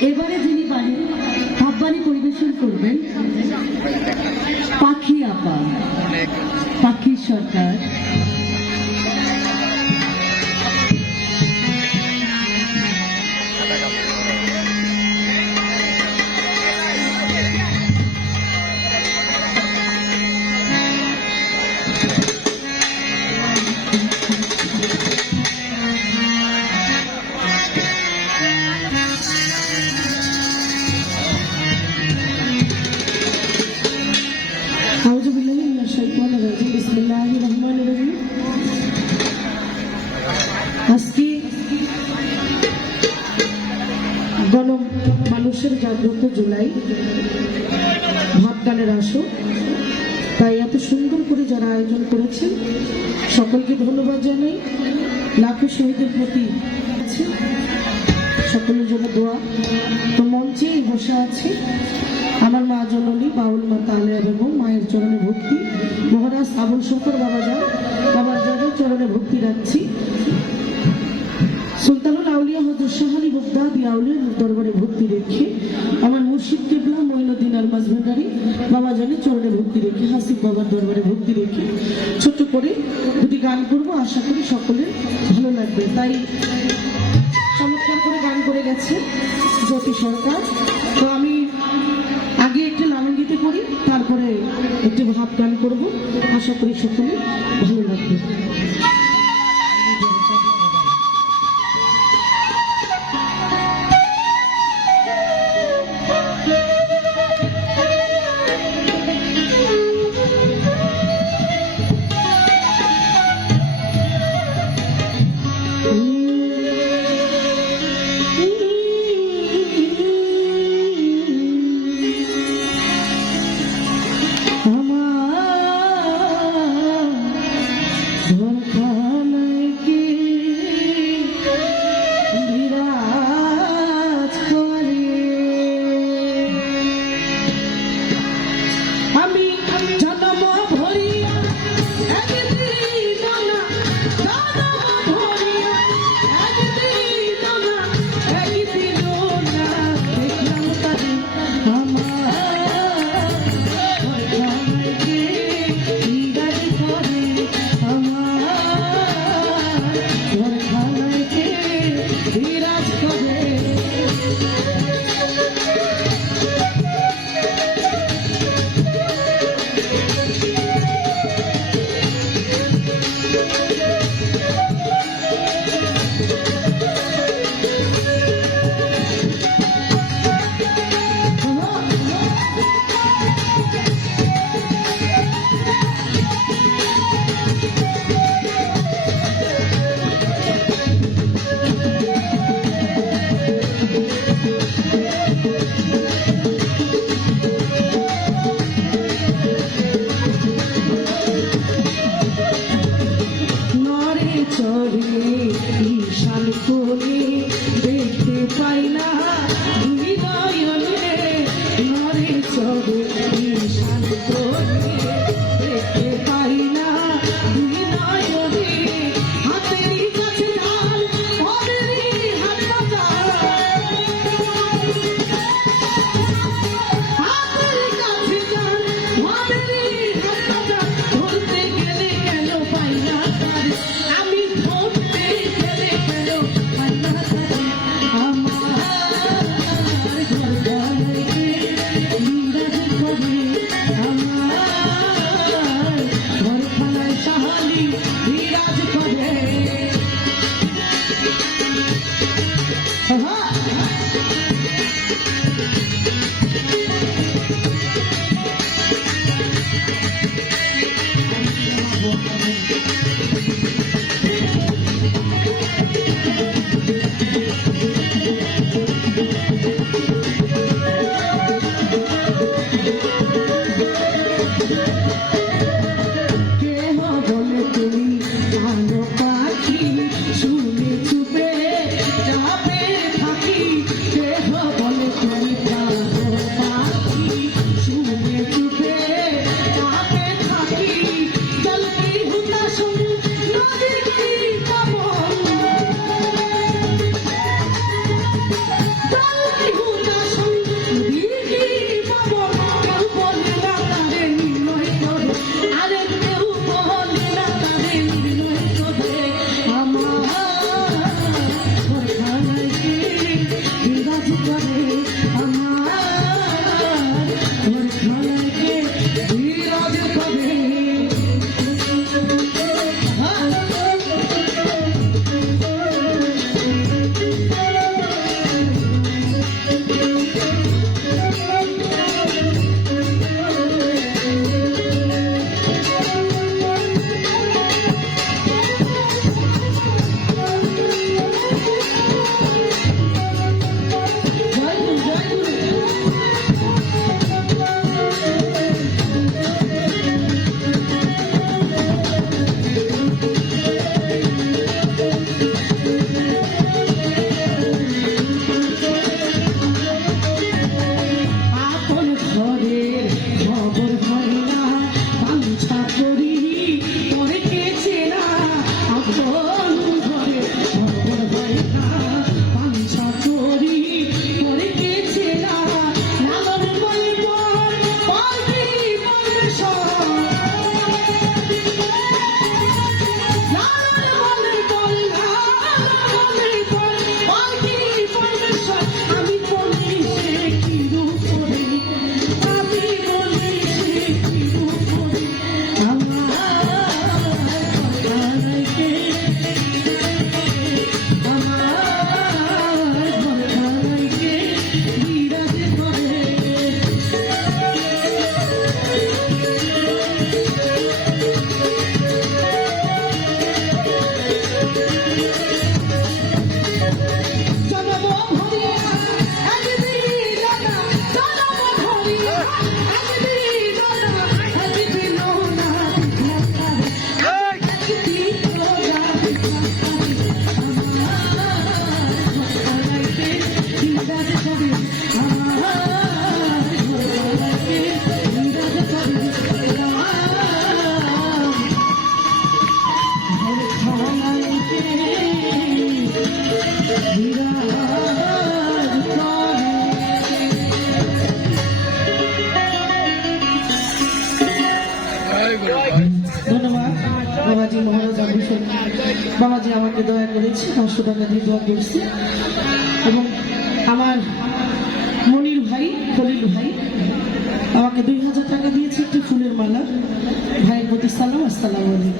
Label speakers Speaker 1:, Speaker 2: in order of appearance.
Speaker 1: এবারে যিনি বাড়ি ভাববাণী পরিবেশন করবেন পাখি আপা পাখি সরকার।
Speaker 2: গণ মানুষের জাগ্রত জুলাই। ভাত গানের আসো তাই এত সুন্দর করে যারা আয়োজন করেছেন, সকলকে ধন্যবাদ জানাই। লাখো শহীদের প্রতি আছে। সকলের জন্য দোয়া। তো মঞ্চেই বসে আছে আমার মা জননী, বাউল মা তালিয়া বেগম, মায়ের চরণে ভক্তি। মহারাজ আবুল শঙ্কর বাবা যান বাবার যাদের চরণে ভক্তি রাখছি। সুলতানুল আউলিয়া হজর শাহালি বুকদা আউলিয়ার দরবারে ভক্তি রেখে আমার মুর্শিদ কেবলা, মঈনুদ্দিন আলমাজ ভান্ডারি বাবা জানের চরণে ভক্তি রেখে হাসিফ বাবার দরবারে ভক্তি রেখে ছোট করে দুটি গান করব। আশা করি সকলের ভালো লাগবে। তাই চমৎকার করে গান করে গেছে জ্যোতি সরকার। তো আমি আগে একটু লালঙ্গিতে করি, তারপরে একটু ভাব গান করব। আশা করি সকলে ভালো লাগবে। Miras বাবাজি আমাকে দয়া করেছে পাঁচশো টাকা দিয়ে দোয়া করছে। এবং আমার মনির ভাই, খলিল ভাই, আমাকে দুই হাজার টাকা দিয়েছে একটি ফুলের মালা। ভাইয়ের প্রতি সালাম, আসসালাম আলাইকুম।